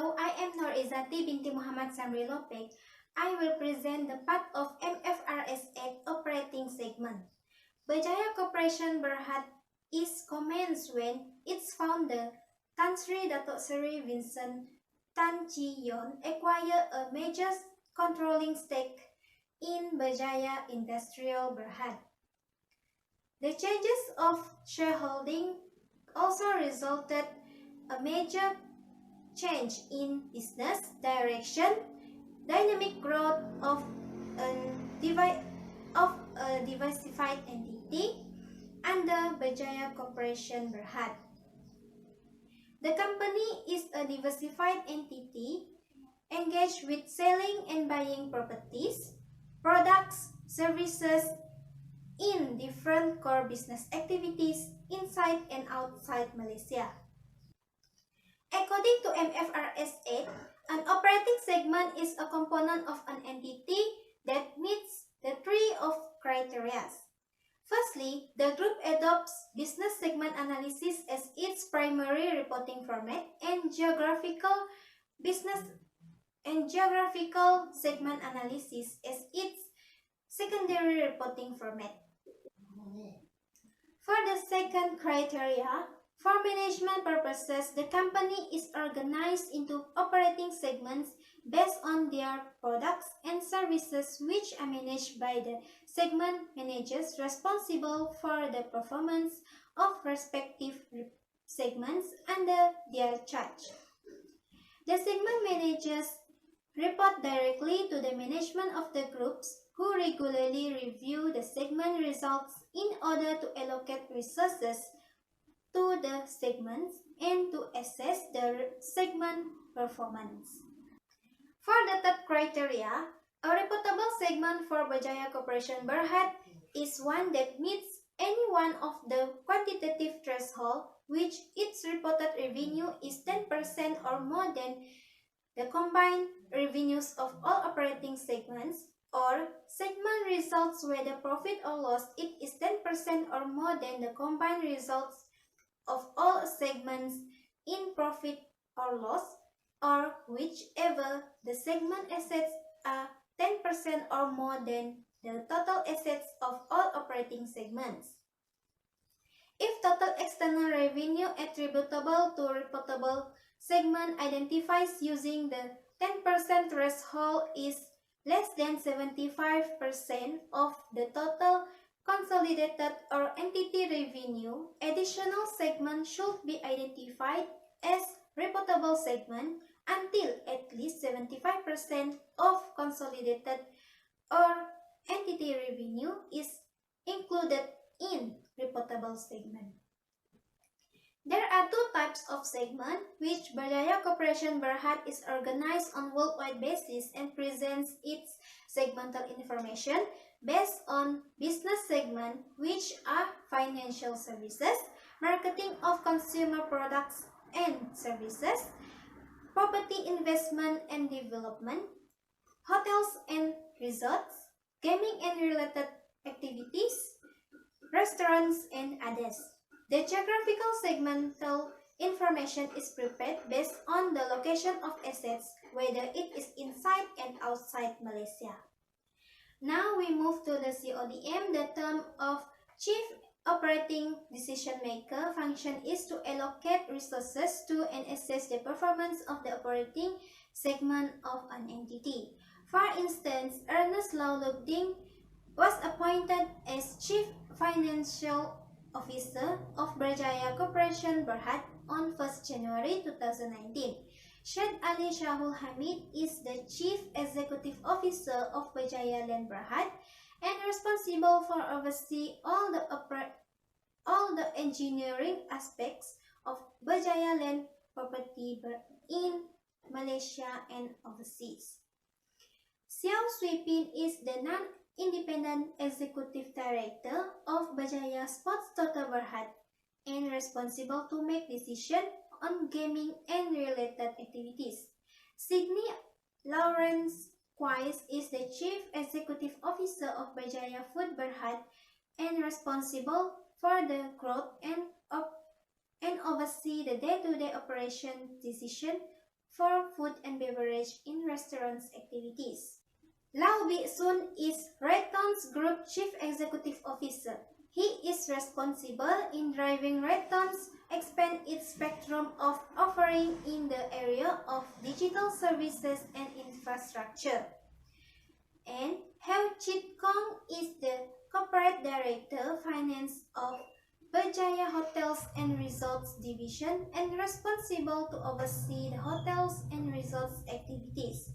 Hello, I am Izati Binti Muhammad Zamri Lopek. I will present the part of MFRS8 operating segment. Berjaya Corporation Berhad is commenced when its founder, Tan Sri Datuk Seri Vincent Tan Chi Yon, acquired a major controlling stake in Berjaya Industrial Berhad. The changes of shareholding also resulted a major change in business direction, dynamic growth of a diversified entity under Berjaya Corporation Berhad. The company is a diversified entity engaged with selling and buying properties, products, services in different core business activities inside and outside Malaysia. According to MFRS8, an operating segment is a component of an entity that meets the three of criteria. Firstly, the group adopts business segment analysis as its primary reporting format and geographical segment analysis as its secondary reporting format. For the second criteria, for management purposes, the company is organized into operating segments based on their products and services which are managed by the segment managers responsible for the performance of respective segments under their charge. The segment managers report directly to the management of the groups who regularly review the segment results in order to allocate resources to the segments and to assess the segment performance. For the third criteria, a reportable segment for Berjaya Corporation Berhad is one that meets any one of the quantitative threshold which its reported revenue is 10% or more than the combined revenues of all operating segments, or segment results where the profit or loss it is 10% or more than the combined results of all segments in profit or loss, or whichever the segment assets are 10% or more than the total assets of all operating segments. If total external revenue attributable to reportable segment identifies using the 10% threshold is less than 75% of the total consolidated or entity revenue, additional segment should be identified as reportable segment until at least 75% of consolidated or entity revenue is included in reportable segment. There are two types of segment which Berjaya Corporation Berhad is organized on worldwide basis and presents its segmental information based on business segment, which are financial services, marketing of consumer products and services, property investment and development, hotels and resorts, gaming and related activities, restaurants and others. The geographical segmental information is prepared based on the location of assets, whether it is inside and outside Malaysia. Now we move to the CODM. The term of Chief Operating Decision Maker function is to allocate resources to and assess the performance of the operating segment of an entity. For instance, Ernest Lau Luk Ding was appointed as Chief Financial Officer of Berjaya Corporation Berhad on 1st January 2019. Syed Ali Shahul Hamid is the Chief Executive Officer of Berjaya Land Berhad and responsible for overseeing all the engineering aspects of Berjaya Land property in Malaysia and overseas. Xiao Suipin is the non-independent executive director of Berjaya Sports Total Berhad and responsible to make decisions on gaming and related activities. Sydney Lawrence Quais is the Chief Executive Officer of Berjaya Food Berhad and responsible for the growth and oversee the day-to-day operation decision for food and beverage in restaurants activities. Lau Bi Sun is Redtown's Group Chief Executive Officer. He is responsible in driving Redtown's expand its spectrum of offering in the area of digital services and infrastructure. And Heo Chit Kong is the Corporate Director Finance of Berjaya Hotels and Resorts Division and responsible to oversee the hotels and resorts activities.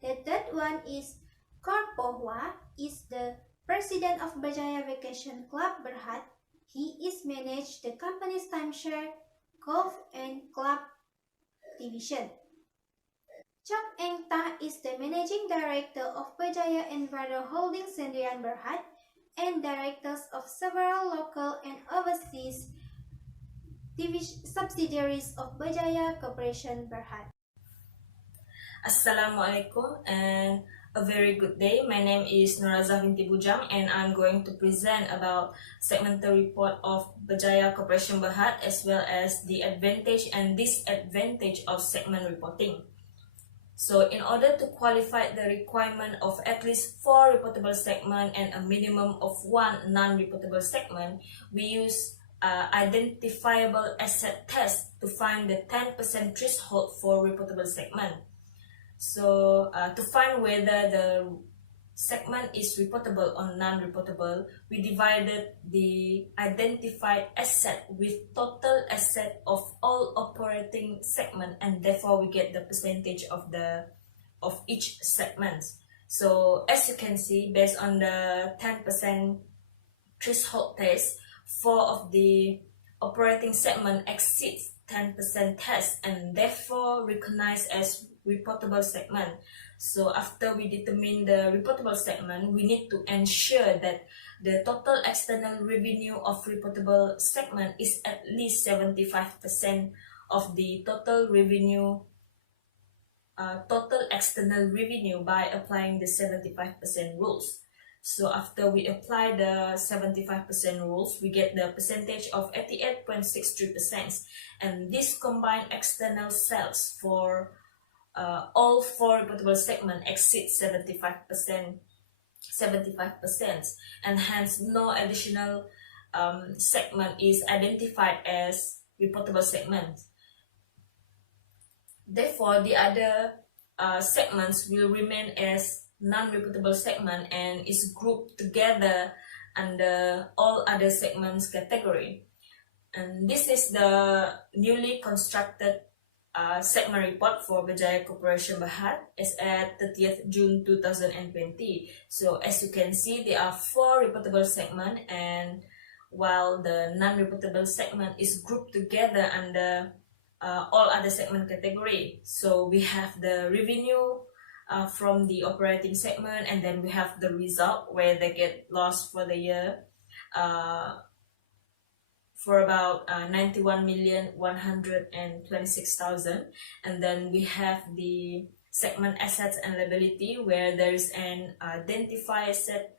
The third one is Korpohwa is the President of Berjaya Vacation Club Berhad. He is managed the company's timeshare, golf and club division. Chok Eng Tah is the Managing Director of Berjaya Enviro Holding Sendirian Berhad and directors of several local and overseas subsidiaries of Berjaya Corporation Berhad. Assalamualaikum and a very good day. My name is Norazah Binti Bujang and I'm going to present about segmental report of Berjaya Corporation Berhad as well as the advantage and disadvantage of segment reporting. So in order to qualify the requirement of at least 4 reportable segment and a minimum of 1 non-reportable segment, we use identifiable asset test to find the 10% threshold for reportable segment. So to find whether the segment is reportable or non-reportable, we divided the identified asset with total asset of all operating segment, and therefore we get the percentage of each segment. So as you can see, based on the 10% threshold test, 4 of the operating segment exceeds 10% test and therefore recognized as reportable segment. So after we determine the reportable segment, we need to ensure that the total external revenue of reportable segment is at least 75% of the total revenue, total external revenue by applying the 75% rules. So after we apply the 75% rules, we get the percentage of 88.63%, and this combined external sales for all 4 reportable segments exceed 75%, and hence no additional segment is identified as reportable segment. Therefore, the other segments will remain as non-reportable segment and is grouped together under all other segments category. And this is the newly constructed segment report for Berjaya Corporation Berhad as at 30th June 2020. So as you can see, there are 4 reportable segments, and while the non-reportable segment is grouped together under all other segment category. So we have the revenue from the operating segment, and then we have the result where they get lost for the year for about 91,126,000, and then we have the segment assets and liability where there is an identified asset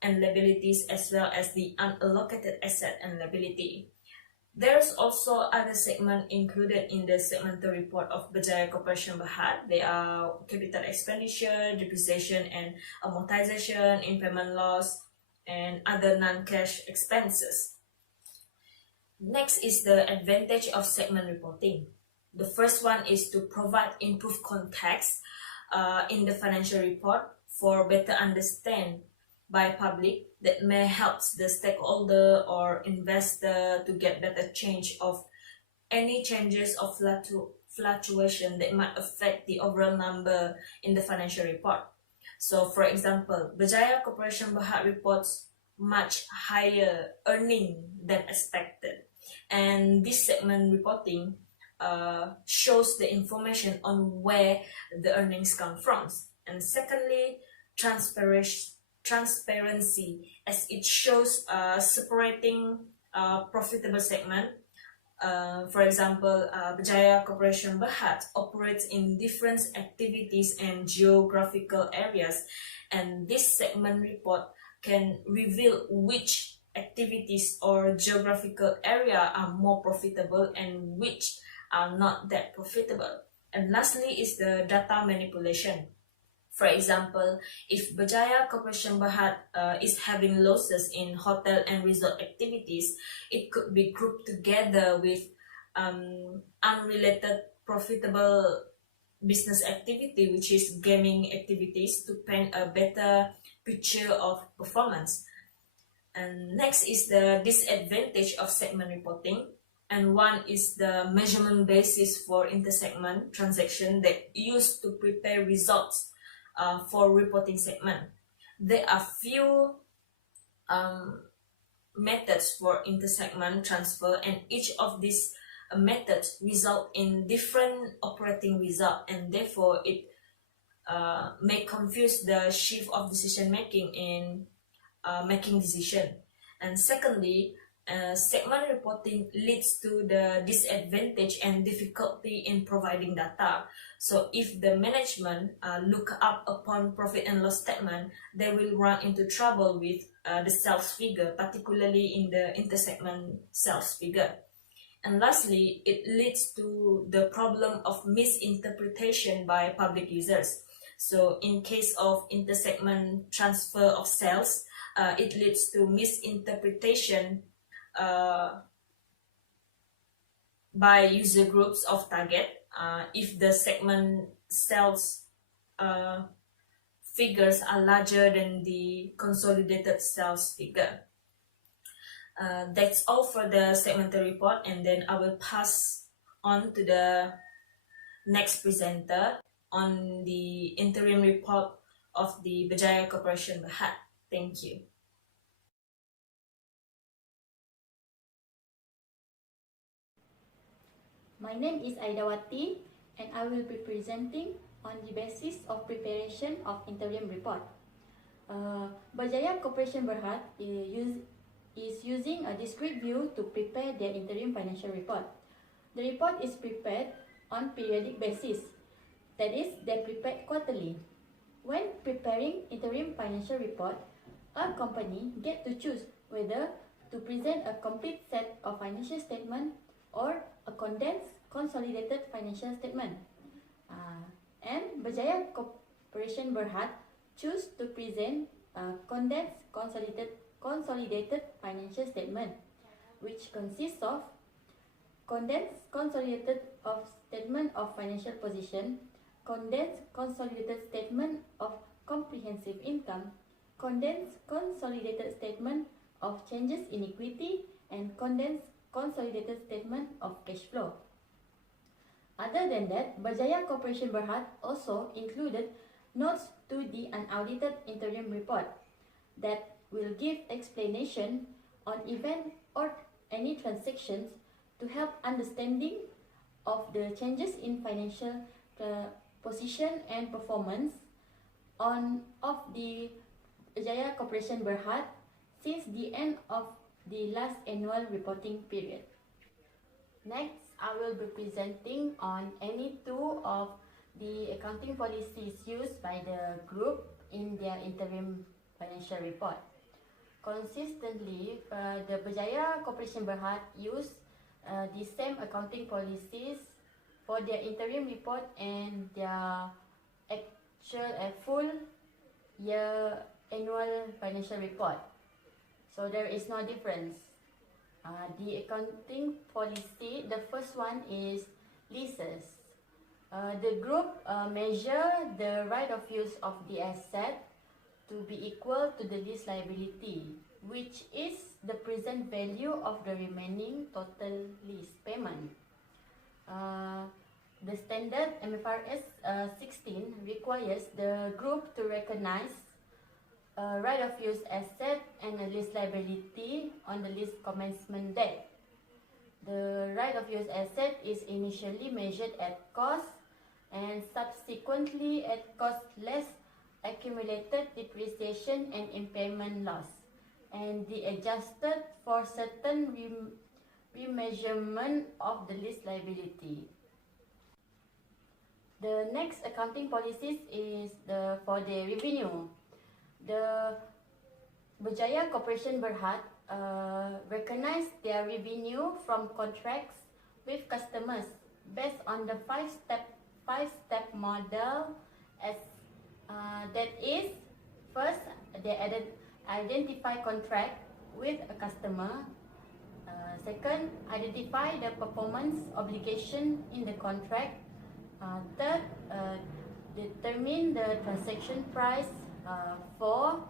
and liabilities as well as the unallocated asset and liability. There's also other segment included in the segmental report of Berjaya Corporation Berhad. They are capital expenditure, depreciation and amortization, impairment loss, and other non-cash expenses. Next is the advantage of segment reporting. The first one is to provide improved context in the financial report for better understand by public that may help the stakeholder or investor to get better change of any changes of fluctuation that might affect the overall number in the financial report. So for example, Berjaya Corporation Berhad reports much higher earning than expected, and this segment reporting shows the information on where the earnings come from. And secondly, transparency, as it shows separating profitable segment. For example, Berjaya Corporation Berhad operates in different activities and geographical areas, and this segment report can reveal which activities or geographical area are more profitable and which are not that profitable. And lastly is the data manipulation. For example, if Berjaya Corporation Berhad is having losses in hotel and resort activities, it could be grouped together with unrelated profitable business activity, which is gaming activities, to paint a better picture of performance. And next is the disadvantage of segment reporting. And one is the measurement basis for intersegment transaction that used to prepare results for reporting segment. There are few methods for intersegment transfer, and each of these methods result in different operating result, and therefore it may confuse the shift of decision making in making decision. And secondly, segment reporting leads to the disadvantage and difficulty in providing data. So if the management look up upon profit and loss statement, they will run into trouble with the sales figure, particularly in the intersegment sales figure. And lastly, it leads to the problem of misinterpretation by public users. So in case of intersegment transfer of sales, it leads to misinterpretation by user groups of target if the segment sales figures are larger than the consolidated sales figure. That's all for the segmental report, and then I will pass on to the next presenter on the interim report of the Berjaya Corporation Berhad. Thank you. My name is Aidawati, and I will be presenting on the basis of preparation of interim report. Berjaya Corporation Berhad is using a discrete view to prepare their interim financial report. The report is prepared on periodic basis, that is, they prepare quarterly. When preparing interim financial report, a company gets to choose whether to present a complete set of financial statement or a condensed consolidated financial statement. And Berjaya Corporation Berhad choose to present a condensed consolidated financial statement, which consists of condensed consolidated of statement of financial position, condensed consolidated statement of comprehensive income, condensed consolidated statement of changes in equity, and condensed consolidated statement of cash flow. Other than that, Berjaya Corporation Berhad also included notes to the unaudited interim report that will give explanation on event or any transactions to help understanding of the changes in financial position and performance of the Berjaya Corporation Berhad since the end of the last annual reporting period. Next, I will be presenting on any two of the accounting policies used by the group in their interim financial report. Consistently, the Berjaya Corporation Berhad use the same accounting policies for their interim report and their actual and full year annual financial report. So there is no difference. The accounting policy, the first one is leases. The group measure the right of use of the asset to be equal to the lease liability, which is the present value of the remaining total lease payment. The standard MFRS 16 requires the group to recognize a right of use asset and a lease liability on the lease commencement date. The right of use asset is initially measured at cost and subsequently at cost less accumulated depreciation and impairment loss, and the adjusted for certain remeasurement of the lease liability. The next accounting policies is for the revenue. The Berjaya Corporation Berhad recognize their revenue from contracts with customers based on the five 5-step model as that is, first, they identify contract with a customer. Second, identify the performance obligation in the contract. Third, determine the transaction price. Four,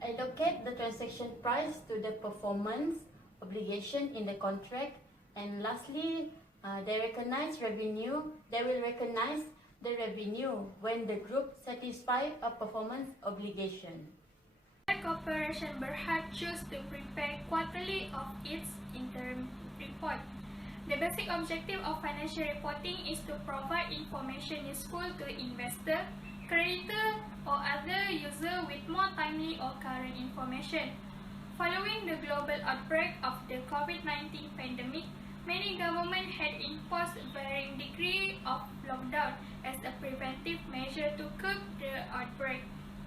allocate the transaction price to the performance obligation in the contract. And lastly, they will recognize the revenue when the group satisfy a performance obligation. Corporation Berhad choose to prepare quarterly of its interim report. The basic objective of financial reporting is to provide information useful to investor, creditor, or other user with more timely or current information. Following the global outbreak of the COVID-19 pandemic, many governments had imposed varying degree of lockdown as a preventive measure to curb the outbreak,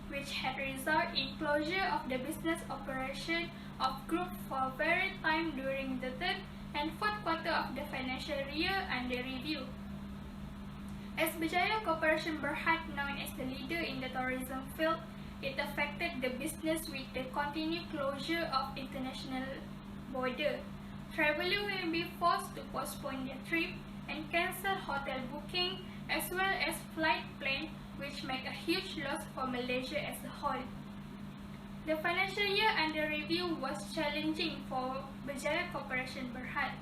which had resulted in closure of the business operation of group for varied time during the third and fourth quarter of the financial year under review. As Berjaya Corporation Berhad, known as the leader in the tourism field, it affected the business with the continued closure of international border. Travelers will be forced to postpone their trip and cancel hotel booking as well as flight plan, which make a huge loss for Malaysia as a whole. The financial year under review was challenging for Berjaya Corporation Berhad.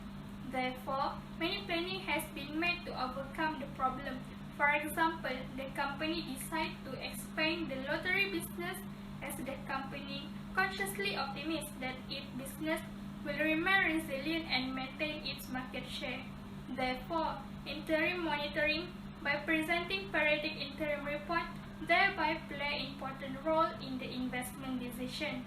Therefore, many planning has been made to overcome the problem. For example, the company decided to expand the lottery business as the company consciously optimistic that its business will remain resilient and maintain its market share. Therefore, interim monitoring by presenting periodic interim report thereby play important role in the investment decision.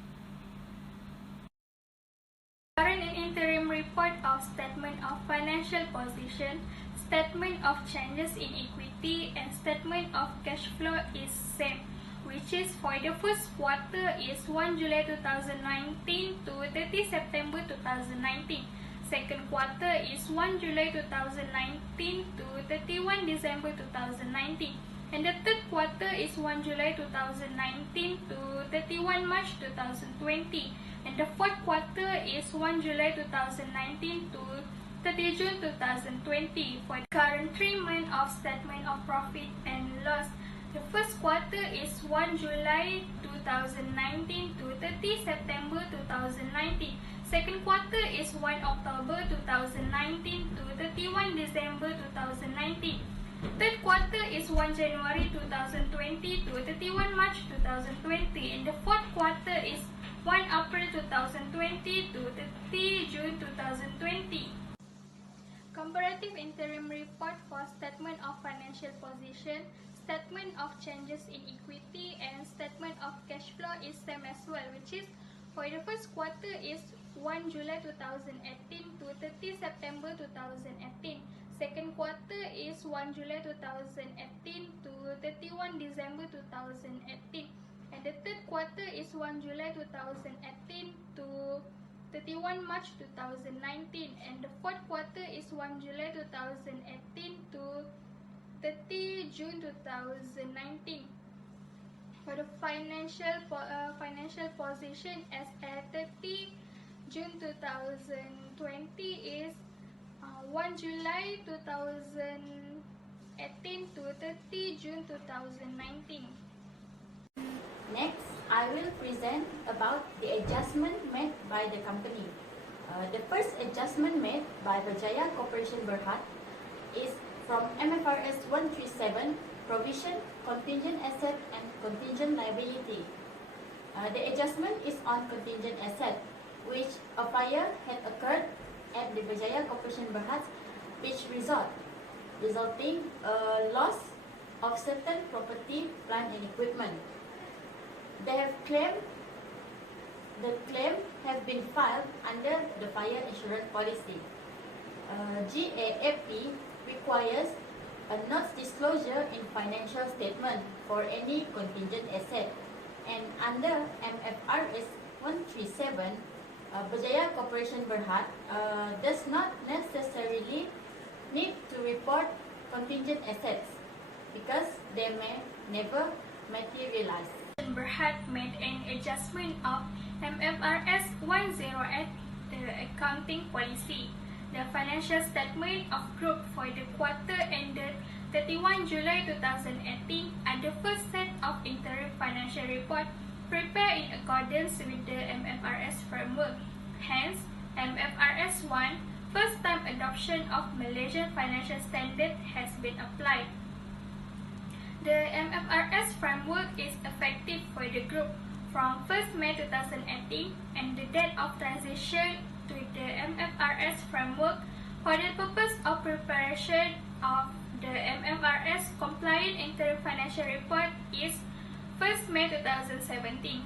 Current and interim report of statement of financial position, statement of changes in equity, and statement of cash flow is same, which is for the first quarter is 1 July 2019 to 30 September 2019. Second quarter is 1 July 2019 to 31 December 2019. And the third quarter is 1 July 2019 to 31 March 2020. And the fourth quarter is 1 July 2019 to 30 June 2020. For the current 3 months of statement of profit and loss, the first quarter is 1 July 2019 to 30 September 2019. Second quarter is 1 October 2019 to 31 December 2019. Third quarter is 1 January 2020 to 31 March 2020. And the fourth quarter is 1 April 2020 to 30 June 2020. Comparative interim report for statement of financial position, statement of changes in equity, and statement of cash flow is same as well, which is for the first quarter is 1 July 2018 to 30 September 2018. Second quarter is 1 July 2018 to 31 December 2018. And the third quarter is 1 July 2018 to 31 March 2019. And the fourth quarter is 1 July 2018 to 30 June 2019. For the financial position as at 30 June 2020 is 1 July 2018 to 30 June 2019. Next, I will present about the adjustment made by the company. The first adjustment made by Berjaya Corporation Berhad is from MFRS 137, provision, contingent asset, and contingent liability. The adjustment is on contingent asset, which a fire had occurred at the Berjaya Corporation Berhad beach resort, resulting a loss of certain property, plant, and equipment. The claim has been filed under the fire insurance policy. GAAP requires a notes disclosure in financial statement for any contingent asset, and under MFRS 137, Berjaya Corporation Berhad does not necessarily need to report contingent assets. because they may never materialize. Berhad made an adjustment of MFRS108, the accounting policy. The financial statement of group for the quarter ended 31 July 2018 are the first set of interim financial report prepared in accordance with the MFRS framework. Hence, MFRS1, first time adoption of Malaysian financial standard, has been applied. The MFRS framework is effective for the group from 1st May 2018 and the date of transition to the MFRS framework for the purpose of preparation of the MFRS compliant interim financial report is 1st May 2017.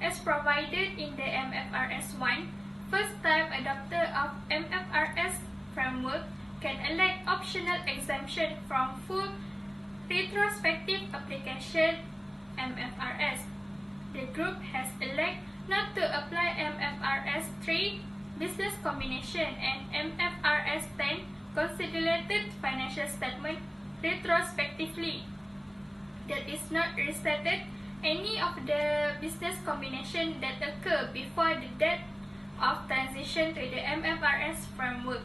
As provided in the MFRS1, first time adopter of MFRS framework can elect optional exemption from full retrospective application MFRS. The group has elected not to apply MFRS 3 business combination and MFRS 10 consolidated financial statement retrospectively. That is not restated any of the business combination that occur before the date of transition to the MFRS framework.